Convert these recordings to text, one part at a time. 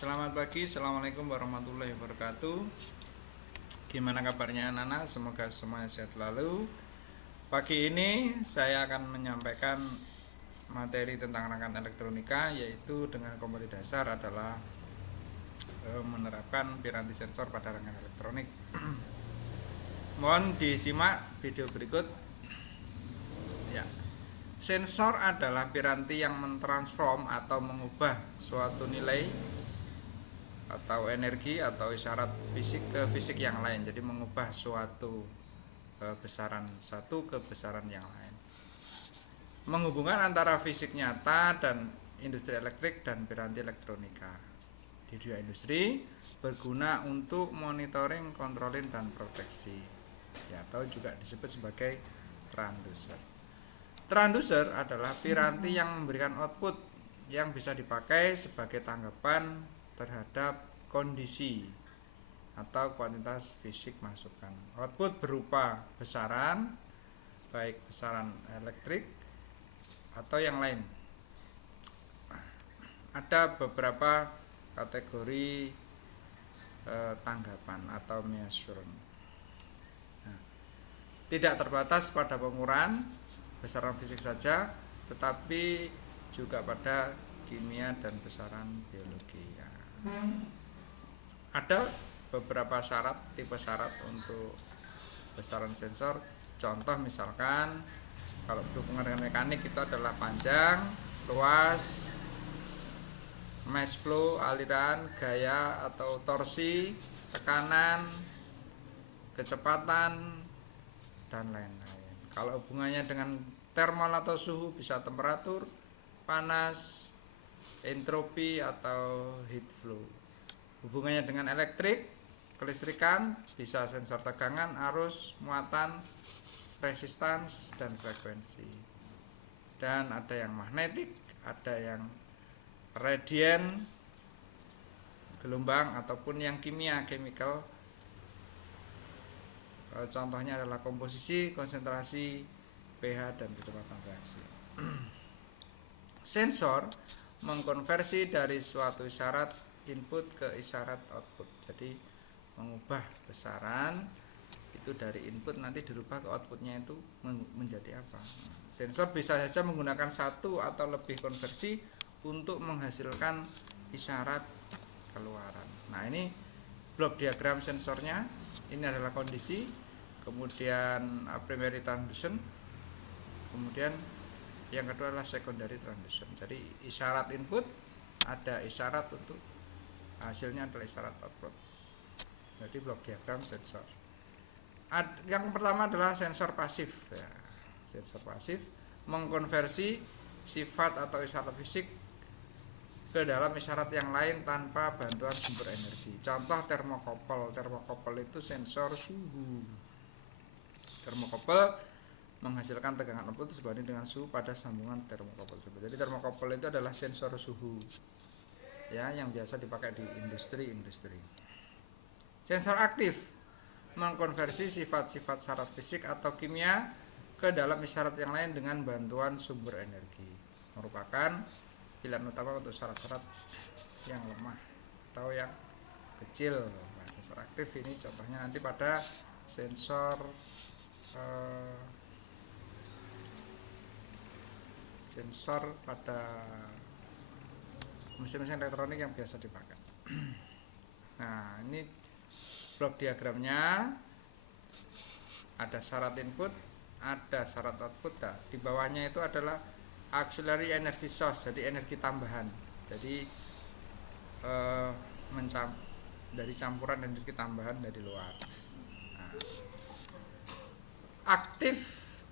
Selamat pagi, assalamualaikum warahmatullahi wabarakatuh. Gimana kabarnya anak-anak? Semoga semuanya sehat selalu. Pagi ini saya akan menyampaikan materi tentang rangkaian elektronika, yaitu dengan kompetensi dasar adalah menerapkan piranti sensor pada rangkaian elektronik. Mohon disimak video berikut. Ya. Sensor adalah piranti yang mentransform atau mengubah suatu nilai atau energi atau isyarat fisik ke fisik yang lain. Jadi mengubah suatu besaran satu ke besaran yang lain. Menghubungkan antara fisik nyata dan industri elektrik dan piranti elektronika. Di dunia industri berguna untuk monitoring, kontrolin dan proteksi. Ya, atau juga disebut sebagai transducer. Transducer adalah piranti yang memberikan output yang bisa dipakai sebagai tanggapan terhadap kondisi atau kuantitas fisik masukan. Output berupa besaran, baik besaran elektrik atau yang lain. Ada beberapa kategori tanggapan atau measurement. Tidak terbatas pada pengukuran besaran fisik saja, tetapi juga pada kimia dan besaran biologi. Ada beberapa syarat, tipe syarat untuk besaran sensor. Contoh misalkan kalau berhubungan dengan mekanik itu adalah panjang, luas, mass flow, aliran, gaya atau torsi, tekanan, kecepatan, dan lain-lain. Kalau hubungannya dengan thermal atau suhu bisa temperatur, panas, entropi atau heat flow. Hubungannya dengan elektrik, kelistrikan, bisa sensor tegangan, arus, muatan, resistance, dan frekuensi. Dan ada yang magnetik, ada yang radian, gelombang, ataupun yang kimia, chemical. Contohnya adalah komposisi, konsentrasi, pH, dan kecepatan reaksi. Sensor mengkonversi dari suatu isyarat input ke isyarat output. Jadi mengubah besaran itu dari input nanti dirubah ke outputnya itu menjadi apa. Sensor bisa saja menggunakan satu atau lebih konversi untuk menghasilkan isyarat keluaran. Nah, ini blok diagram sensornya. Ini adalah kondisi, kemudian primary transduction, kemudian yang kedua adalah secondary transduction. Jadi isyarat input, ada isyarat untuk hasilnya adalah isyarat output. Jadi blok diagram sensor. Yang pertama adalah sensor pasif. Ya, sensor pasif mengkonversi sifat atau isyarat fisik ke dalam isyarat yang lain tanpa bantuan sumber energi. Contoh termokopel. Termokopel itu sensor suhu. Termokopel menghasilkan tegangan output sebanding dengan suhu pada sambungan termokopel tersebut. Jadi termokopel itu adalah sensor suhu, ya, yang biasa dipakai di industri. Sensor aktif mengkonversi sifat-sifat syarat fisik atau kimia ke dalam isyarat yang lain dengan bantuan sumber energi. Merupakan pilihan utama untuk syarat-syarat yang lemah atau yang kecil. Nah, sensor aktif ini contohnya nanti pada sensor pada mesin-mesin elektronik yang biasa dipakai. Nah, ini blok diagramnya. Ada syarat input, ada syarat output. Nah, di bawahnya itu adalah auxiliary energy source, jadi energi tambahan. Jadi dari campuran energi tambahan dari luar. Nah, aktif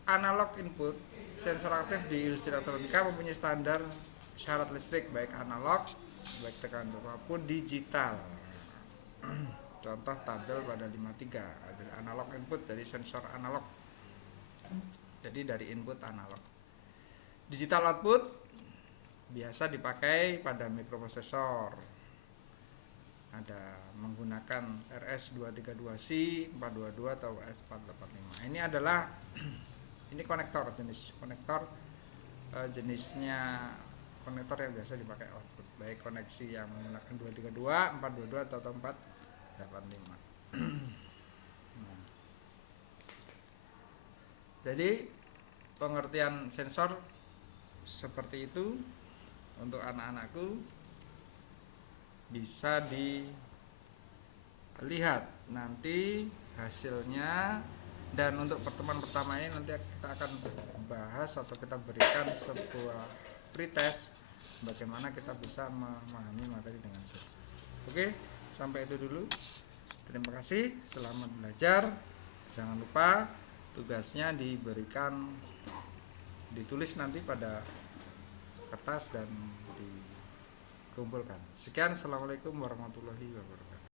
analog input. Sensor aktif di industri elektronika mempunyai standar syarat listrik baik analog, baik tekanan maupun digital. Contoh tabel pada 53 adalah analog input dari sensor analog. Jadi dari input analog. Digital output biasa dipakai pada mikroprosesor. Ada menggunakan RS232C, 422 atau RS485. Ini adalah konektor jenisnya konektor yang biasa dipakai output, baik koneksi yang menggunakan 232, 422 atau 485. Nah, jadi pengertian sensor seperti itu untuk anak-anakku bisa dilihat nanti hasilnya. Dan untuk pertemuan pertama ini nanti kita akan bahas atau kita berikan sebuah pretest bagaimana kita bisa memahami materi dengan sensor. Oke, sampai itu dulu. Terima kasih, selamat belajar. Jangan lupa tugasnya ditulis nanti pada kertas dan dikumpulkan. Sekian, assalamualaikum warahmatullahi wabarakatuh.